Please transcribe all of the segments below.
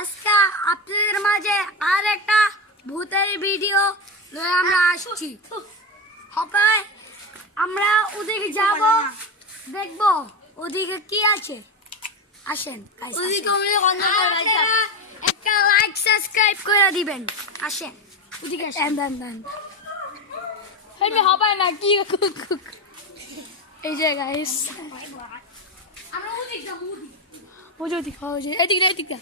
আজকে আপনাদের মাঝে আর একটা ভূতের ভিডিও লয়ে আমরা আসছি। হবে আমরা ওদিকে যাব, দেখব ওদিকে কি আছে। আসেন ওদিকে একটা লাইক সাবস্ক্রাইব করে দিবেন। আসেন ওদিকে আসেন। দেন হবে না কি এই যে গাইস আমরা ওদিকে যাব। ওদিকে এদিকে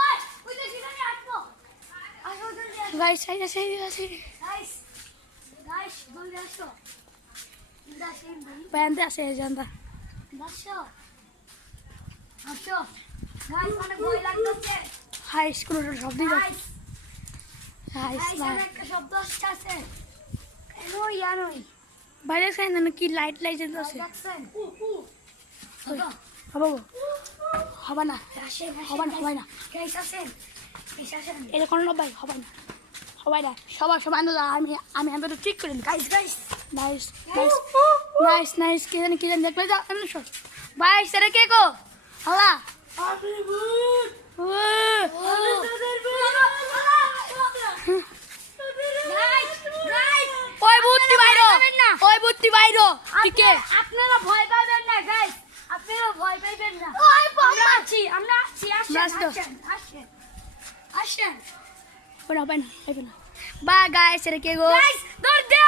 ওই ওদিকে নিয়ে আসবো। আসো জলদি আসো গাইস আছে গাইস জলদি আসো। ব্যান্ডে আছে জানদা আসো গাইস, অনেক ভয় লাগতেছে। হাই স্কুলের শব্দ দিল গাইস হাইস গাইস একটা শব্দ আসছে। নই বাইরে খাই না কি লাইট জ্বলছে দেখছেন? হবে না হবে না গাইস আসেন এটা কোনো ভাই হবে না সবাই আমি আমাদের ঠিক করে নিই গাইস নাইস কি জানি দেখলে যা ভাই সেটা কে গো হলা ওই বুদ্ধি বাইরো ঠিক আপনারা ভয় পাবেন না গাইস, আপনারা ভয় পাবেন না। আমরা আছি আসেন। হবে না বা গাইস সেটা কে গো গাইস দৌড় দে।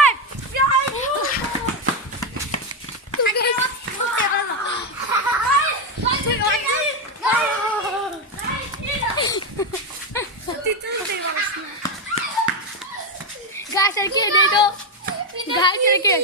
গাইস আর কে দেই তো গাইস আর কে